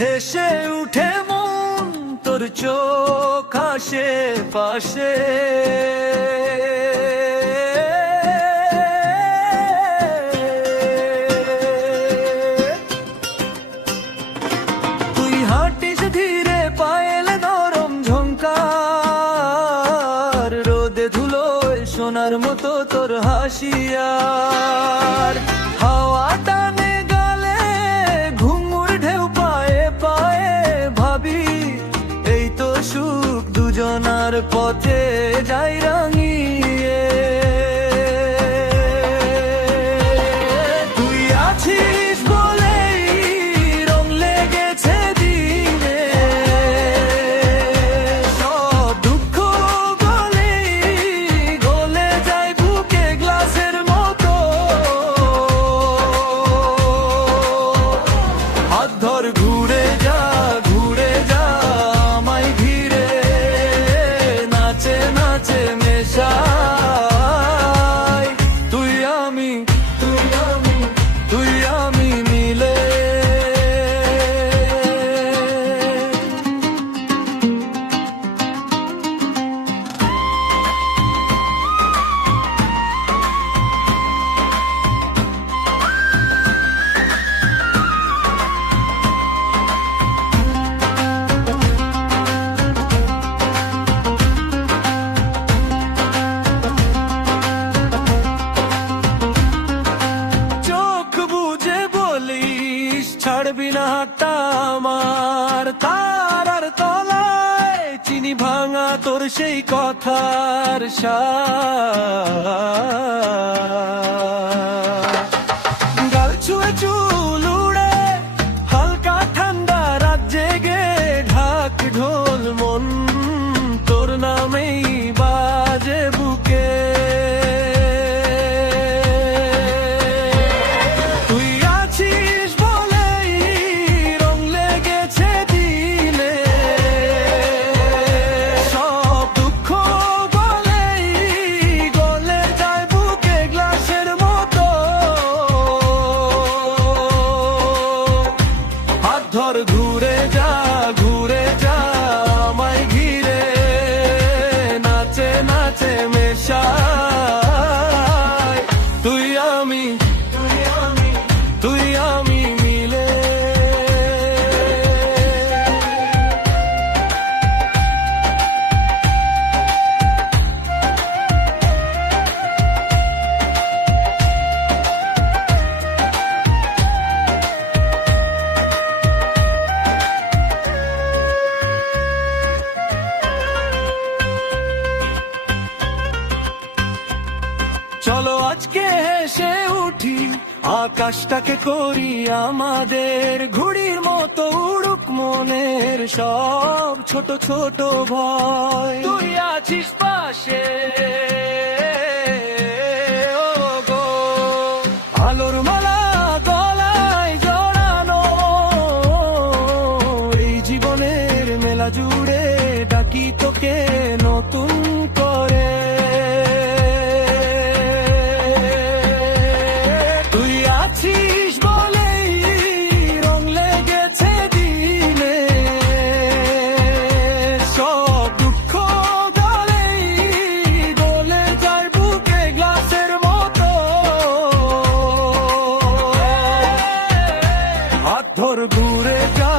হেসে উঠে মন তোর চোখ আসে পাশে। তুই হাঁটিস ধীরে পায়েল নরম ঝংকার, রোদে ধুলোয় সোনার মতো তোর হাসিয়ার। হাওয়া টানে গালে ঘুঙুর ঢেউ পায়ে পায়ে, ভাবি এই তো সুখ দুজনার পথে যাই রাঙিয়ে। তুই আছিস বলেই রং লেগেছে দিনে, সব দুঃখ গলেই গলে যায় বুকে গ্লাসের মতো। হাত ধর ঘুরে যা আমায় ঘিরে, নাচে নাচে মেশাই তুই আমি মিলে। ছাড়বি না হাতটা আমার, তারার তলায় চিনি ভাঙা তোর সেই কথার গাল ছুঁয়ে চুল উড়ে হালকা ঠান্ডা রাত জেগে ঢাক ঢোল মন তোর নামেই বাজে বুকে। ধর ঘুরে যা আমায় ঘিরে, নাচে নাচে মেশাই তুই আমি মিলে। চলো আজকে হেসে উঠি, আকাশটাকে করি আমাদের ঘুড়ির মতো উড়ুক মনের সব ছোট ছোট ভয়। তুই আছিস পাশে ও গো, আলোর মালা গলায় জড়ানো, এই জীবনের মেলা জুড়ে ডাকি তোকে নতুন করে। আছিস বলেই রং লেগেছে দিনে, সব দুঃখ গলেই গলে যায় বুকে গ্লাসের মতো। হাত ধর ঘুরে যা